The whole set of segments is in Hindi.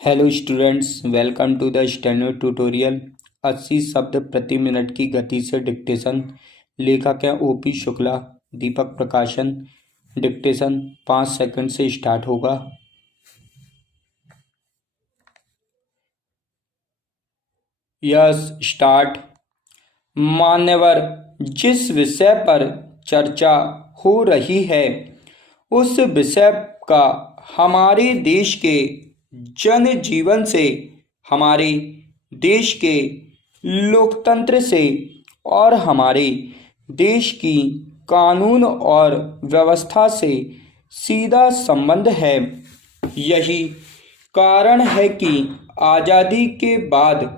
Hello students, welcome to the steno tutorial. 80 शब्द प्रति मिनट की गति से डिक्टेशन। लेखक हैं ओपी शुक्ला। दीपक प्रकाशन। डिक्टेशन 5 सेकंड से स्टार्ट होगा। Yes, start. मान्यवर, जिस विषय पर चर्चा हो रही है उस विषय का हमारे देश के जन जीवन से, हमारे देश के लोकतंत्र से और हमारे देश की कानून और व्यवस्था से सीधा संबंध है। यही कारण है कि आज़ादी के बाद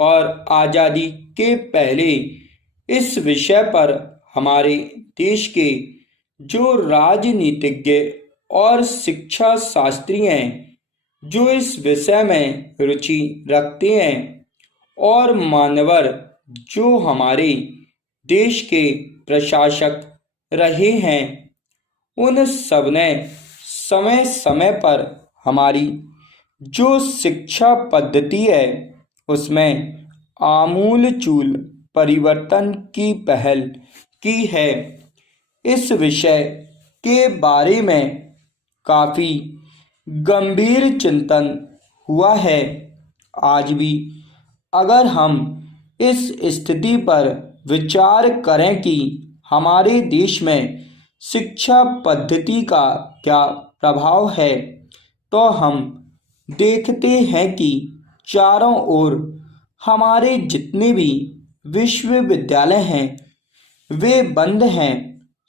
और आज़ादी के पहले इस विषय पर हमारे देश के जो राजनीतिज्ञ और शिक्षा शास्त्री हैं, जो इस विषय में रुचि रखते हैं, और मान्यवर जो हमारे देश के प्रशासक रहे हैं, उन सब ने समय समय पर हमारी जो शिक्षा पद्धति है उसमें आमूलचूल परिवर्तन की पहल की है। इस विषय के बारे में काफ़ी गंभीर चिंतन हुआ है। आज भी अगर हम इस स्थिति पर विचार करें कि हमारे देश में शिक्षा पद्धति का क्या प्रभाव है, तो हम देखते हैं कि चारों ओर हमारे जितने भी विश्वविद्यालय हैं वे बंद हैं।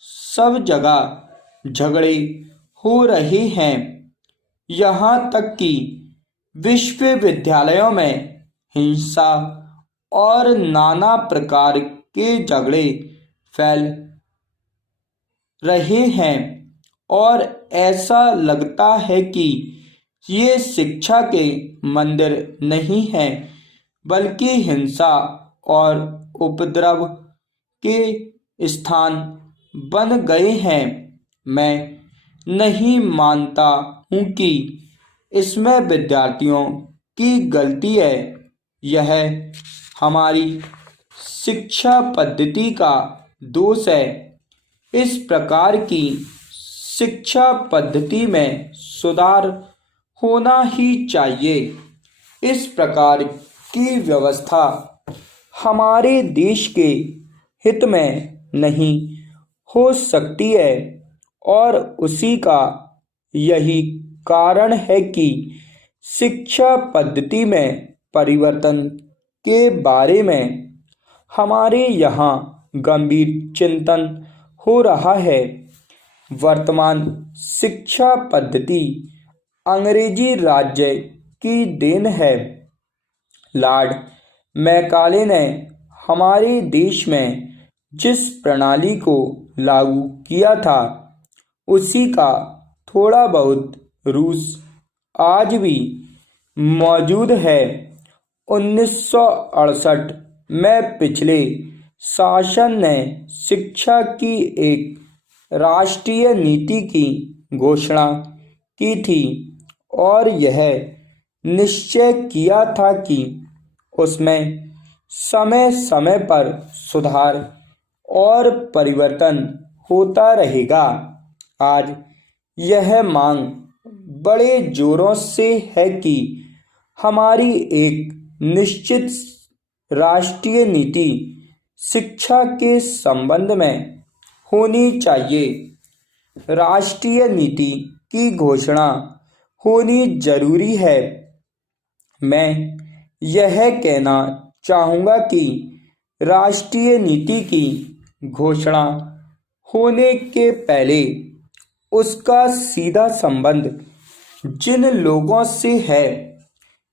सब जगह झगड़े हो रहे हैं। यहाँ तक कि विश्वविद्यालयों में हिंसा और नाना प्रकार के झगड़े फैल रहे हैं और ऐसा लगता है कि ये शिक्षा के मंदिर नहीं हैं, बल्कि हिंसा और उपद्रव के स्थान बन गए हैं। मैं नहीं मानता हूँ कि इसमें विद्यार्थियों की गलती है। यह हमारी शिक्षा पद्धति का दोष है। इस प्रकार की शिक्षा पद्धति में सुधार होना ही चाहिए। इस प्रकार की व्यवस्था हमारे देश के हित में नहीं हो सकती है और उसी का यही कारण है कि शिक्षा पद्धति में परिवर्तन के बारे में हमारे यहाँ गंभीर चिंतन हो रहा है। वर्तमान शिक्षा पद्धति अंग्रेजी राज्य की देन है। लॉर्ड मैकाले ने हमारे देश में जिस प्रणाली को लागू किया था उसी का थोड़ा बहुत रूस आज भी मौजूद है। 1968 में पिछले शासन ने शिक्षा की एक राष्ट्रीय नीति की घोषणा की थी और यह निश्चय किया था कि उसमें समय समय पर सुधार और परिवर्तन होता रहेगा। आज यह मांग बड़े जोरों से है कि हमारी एक निश्चित राष्ट्रीय नीति शिक्षा के संबंध में होनी चाहिए। राष्ट्रीय नीति की घोषणा होनी जरूरी है। मैं यह कहना चाहूँगा कि राष्ट्रीय नीति की घोषणा होने के पहले उसका सीधा संबंध जिन लोगों से है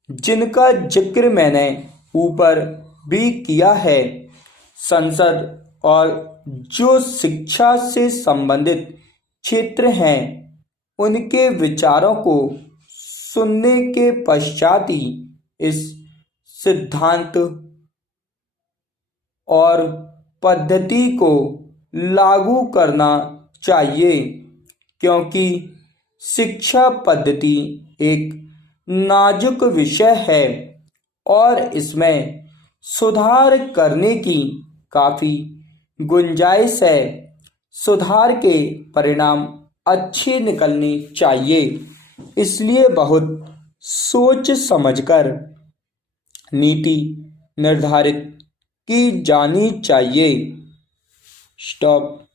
जिनका जिक्र मैंने ऊपर भी किया है, संसद और जो शिक्षा से संबंधित क्षेत्र हैं, उनके विचारों को सुनने के पश्चात ही इस सिद्धांत और पद्धति को लागू करना चाहिए, क्योंकि शिक्षा पद्धति एक नाजुक विषय है और इसमें सुधार करने की काफ़ी गुंजाइश है। सुधार के परिणाम अच्छे निकलने चाहिए, इसलिए बहुत सोच समझकर नीति निर्धारित की जानी चाहिए। स्टॉप।